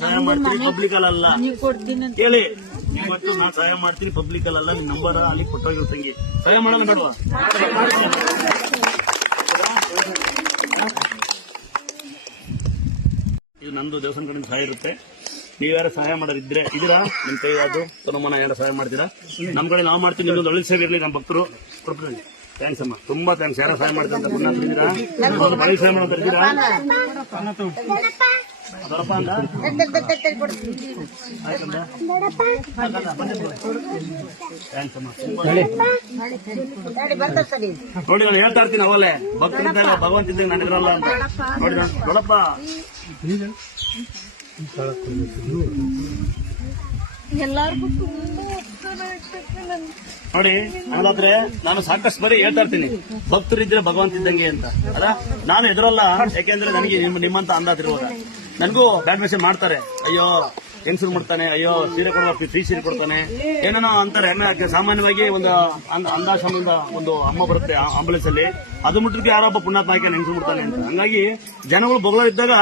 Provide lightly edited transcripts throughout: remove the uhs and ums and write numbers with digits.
ಸಹಾಯ ಮಾಡ್ತೀನಿ ಪಬ್ಲಿಕ್ ಅಲ್ಲ ಹೇಳಿ. ಇವತ್ತು ನಾನು ಸಹಾಯ ಮಾಡ್ತೀನಿ ಪಬ್ಲಿಕ್ ಅಲ್ಲ. ನಿಮ್ ನಂಬರ್ ಅಲ್ಲಿ ಕೊಟ್ಟೋಗಿರೋ ತಂಗಿ ಸಹಾಯ ಮಾಡೋಣ ಬೇಡವಾ? ಇದು ನಂದು ದೇವಸ್ಥಾನ ಕಡೆ ಸಹಾಯ ಇರುತ್ತೆ. ನೀವ್ಯಾರ ಸಹಾಯ ಮಾಡೋರಿದ್ರೆ ಇದೀರಾ ನಿಮ್ ಕೈ ಅದು ನಮ್ಮನ್ನ ಯಾರು ಸಹಾಯ ಮಾಡ್ತೀರಾ? ನಮ್ ಕಡೆ ನಾವು ಮಾಡ್ತೀವಿ. ನಿಮ್ಮದು ಒಳ್ಳೆ ಸೇವೆ ಇರಲಿ. ನಮ್ಮ ಭಕ್ತರು ಕೊಡ್ತೀನಿ. ಥ್ಯಾಂಕ್ಸ್ ಅಮ್ಮ, ತುಂಬಾ ಥ್ಯಾಂಕ್ಸ್. ಯಾರ ಸಹಾಯ ಮಾಡ್ತಾರೆ ಅಂತ ಬಂದಿದ್ದೀರಾ? ಮಳೆ ಸಹಾಯ ಮಾಡೋದು ಇದ್ದೀರಾ? ದೊರಪ್ಪ ಅಂದ ಥ್ಯಾಂಕ್ಸ್ ಅಮ್ಮ. ನೋಡಿ ನಾನು ಹೇಳ್ತಾ ಇರ್ತೀನಿ ಅವಲ್ಲೇ ಭಕ್ತರಿದ್ದಾಗ ಭಗವಂತ ಇದ್ದಾಗ ನಾನು ಇರಲ್ಲ ಅಂತ. ನೋಡಿ ದೊಡ್ಡಪ್ಪ ನೋಡಿ ಹಂಗಾದ್ರೆ ನಾನು ಸಾಕಷ್ಟು ಬರೀ ಹೇಳ್ತಾ ಇರ್ತೀನಿ ಭಕ್ತರಿದ್ರೆ ಭಗವಂತ ಇದ್ದಂಗೆ ಅಂತ. ಅಲ್ಲ ನಾನು ಎದುರಲ್ಲ, ಯಾಕೆಂದ್ರೆ ನನಗೆ ನಿಮ್ಮಂತ ಅಂದಾತಿರುವಾಗ ನನಗೂ ಬ್ಯಾಡ್ ಮೆಸೇಜ್ ಮಾಡ್ತಾರೆ. ಅಯ್ಯೋ ಹೆಂಗಸರು ಮಾಡ್ತಾನೆ, ಅಯ್ಯೋ ಸೀರೆ ಕೊಡುವ ಫ್ರೀ ಸೀರೆ ಕೊಡ್ತಾನೆ, ಏನೇನೋ ಅಂತಾರೆ. ಸಾಮಾನ್ಯವಾಗಿ ಒಂದು ಅಂದಾಶ್ರಮದಿಂದ ಒಂದು ಅಮ್ಮ ಬರುತ್ತೆ ಆಂಬುಲೆನ್ಸ್ ಅಲ್ಲಿ, ಅದು ಮುಟ್ಟಿಗೆ ಯಾರೊಬ್ಬ ಪುಣ್ಯಾತ್ಮ ಹಾಕಿ ಹೆಂಗಸರು ಮಾಡ್ತಾನೆ ಅಂತ. ಹಂಗಾಗಿ ಜನಗಳು ಬೊಗಳಿದ್ದಾಗ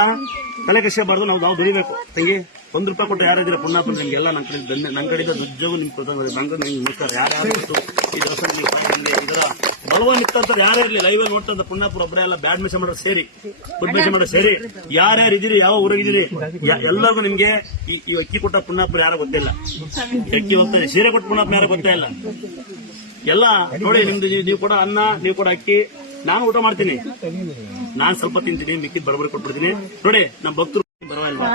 ತಲೆ ಕಷ್ಟಬಾರ್ದು. ನಾವು ದುಡಿಬೇಕು ತಂಗಿ. ₹1 ಕೊಟ್ಟು ಯಾರಿದ್ರೆ ಪುಣ್ಯಾತ್ಮ ನಿಮ್ಗೆಲ್ಲ ನನ್ನ ಕಡೆಯಿಂದ ದುಡ್ಡು ನಿಮ್ಗೆ ಕೊಡ್ತಾರೆ. ನಮಸ್ಕಾರ. ಯಾರ್ಯಾರು ಈ ದೇವಸ್ಥಾನಕ್ಕೆ ಇದರ ಬಲವನ್ನಿತ್ತಂತ ಯಾರೇ ಇರಲಿ ಲೈವ್ ಅಲ್ಲಿ ನೋಡ್ತಂತ ಪುಣ್ಯಾಪುರ ಒಬ್ಬರೇ ಎಲ್ಲ ಬ್ಯಾಡ್ ಮೆಸೇಜ್ ಮಾಡೋದು ಸೇರಿ, ಗುಡ್ ಮೆಸೇಜ್ ಮಾಡೋದು ಸೇರಿ, ಯಾರ್ಯಾರು ಇದೀರಿ, ಯಾವ ಊರಾಗಿದ್ದೀರಿ ಎಲ್ಲರಿಗೂ ನಿಮ್ಗೆ ಈ ಅಕ್ಕಿ ಕೊಟ್ಟ ಪುಣ್ಯಾಪುರ ಯಾರು ಗೊತ್ತಿಲ್ಲ. ಅಕ್ಕಿ ಹೋಗ್ತಾರೆ, ಸೀರೆ ಕೊಟ್ಟ ಪುಣ್ಯಾಪುರ ಯಾರು ಗೊತ್ತೇ ಇಲ್ಲ. ಎಲ್ಲ ನೋಡಿ ನಿಮ್ದು ನೀವು ಕೂಡ ಅನ್ನ, ನೀವು ಕೂಡ ಅಕ್ಕಿ, ನಾನು ಊಟ ಮಾಡ್ತೀನಿ. ನಾನ್ ಸ್ವಲ್ಪ ತಿಂತೀನಿ, ಮಿಕ್ಕಿದ್ ಬರಬರಿ ಕೊಟ್ಬಿಡ್ತೀನಿ. ನೋಡಿ ನಮ್ಮ ಭಕ್ತರು ಬರವಲ್ವಾ?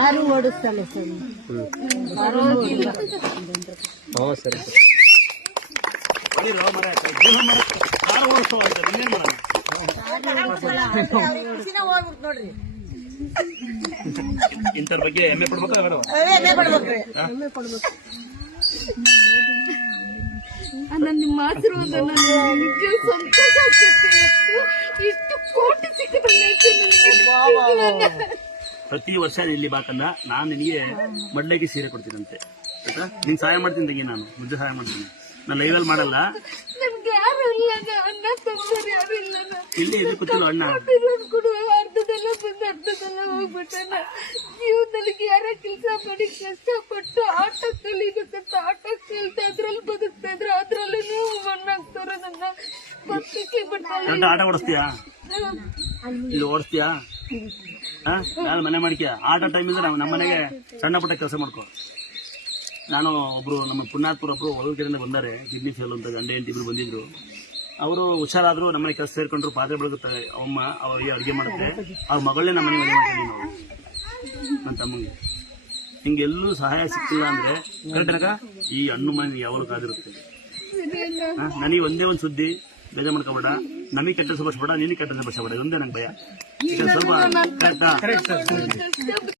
ಇಂತರ ಬಗ್ಗೆ ಹೆಮ್ಮೆ ಪಡ್ಬೇಕಾ ಬೇಡವಾ? ನಿಮ್ಮ ಆಶೀರ್ವಾದ ನನಗೆ ಸಂತೋಷ ಆಗ್ತೈತೆ. ಇಷ್ಟು ಕೋಟಿ ಸಿಕ್ಕಿದ್ರೆ ಪ್ರತಿ ವರ್ಷ ಇಲ್ಲಿ ಬಾಕಂದ ನಾನು ನಿನಗೆ ಮಡ್ಲಕ್ಕೆ ಸೀರೆ ಕೊಡ್ತೀನಂತೆ. ಆಯ್ತಾ? ನಿನ್ ಸಹಾಯ ಮಾಡ್ತೀನಿ ತಂಗಿ. ನಾನು ಮುಂದೆ ಸಹಾಯ ಮಾಡ್ತೀನಿ. ನಾನು ಲೈವಲ್ಲಿ ಮಾಡಲ್ಲ. ನಮ್ಗೆ ಯಾರು ಇಲ್ಲ, ಅಣ್ಣ ತಮ್ಮರು ಯಾರು ಇಲ್ಲ. ಇಲ್ಲಿ ಇದೆ ಕೂತಿಲ್ಲ ಅಣ್ಣ. ಅರ್ಧದೆಲ್ಲ ಬಂದು ಅರ್ಧದೆಲ್ಲ ಹೋಗ್ಬಿಟ್ಟಣ್ಣ. ಜೀವನದಲ್ಲಿ ಯಾರ ಕೆಲಸ ಮಾಡಿ ಕಷ್ಟಪಟ್ಟು ಆಟ ಕಲಿಬೇಕಂತ ಆಟ ಕಲಿತ ಅದ್ರಲ್ಲಿ ಬದುಕ್ತಾ ಇದ್ರು, ಅದ್ರಲ್ಲೂ ಮಣ್ಣಾಗ್ತಾರ. ನನ್ನ ಭಕ್ತಿಗೆ ಬಿಟ್ಟು ಆಟ ಓಡಿಸ್ತೀಯಾ? ಇಲ್ಲಿ ಓಡಿಸ್ತೀಯಾ? ನಾನು ಮನೆ ಮಾಡಿಕೆ ಆಟ ಟೈಮ್ ಇದ್ರೆ ನಮ್ಮ ಮನೆಗೆ ಸಣ್ಣ ಪುಟ್ಟ ಕೆಲಸ ಮಾಡ್ಕೊ. ನಾನು ಒಬ್ರು ನಮ್ಮ ಪುಣ್ಯಾತ್ಪುರ ಒಬ್ರು ಹೊಲಕೆರೆಯಿಂದ ಬಂದಾರೆ, ಕಿಡ್ನಿ ಫೇಲ್ ಅಂತ ಗಂಡ ಹೆಂಡತಿ ಇಬ್ರು ಬಂದಿದ್ರು. ಅವರು ಹುಷಾರಾದ್ರು, ನಮ್ಮನೆ ಕೆಲಸ ಸೇರ್ಕೊಂಡ್ರು, ಪಾತ್ರೆ ಬೆಳಗುತ್ತಾರೆ. ಅಮ್ಮ ಅವ್ರಿಗೆ ಅಡುಗೆ ಮಾಡುತ್ತೆ. ಅವ್ರ ಮಗಳೇ ನಮ್ಮ ಮನೆ ಮದುವೆ ಮಾಡ್ತೀವಿ ನಾವು, ನನ್ನ ತಮ್ಮಂಗೆ. ಹಿಂಗೆ ಎಲ್ಲೂ ಸಹಾಯ ಸಿಕ್ಕಿಲ್ಲ ಅಂದ್ರೆ ಕರೆಕ್ಟನಕ ಈ ಹಣ್ಣು ಮನೆ ಯಾವಾಗಲೂ ಕಾದಿರುತ್ತೆ. ನನಗೆ ಒಂದೇ ಒಂದು ಸುದ್ದಿ, ಬೇಜಾರು ಮಾಡ್ಕೋಬೇಡ. ನಮಗೆ ಕೆಟ್ಟ ಹೆಸರು ಬರ್ಸ್ಬೇಡ, ನೀನು ಕೆಟ್ಟ ಹೆಸರು ಬರ್ಸ್ಬೇಡ. ಇದೊಂದೇ ನಂಗೆ ಭಯ. ಈಗ ಸ್ವಲ್ಪ ಕರೆಕ್ಟಾ?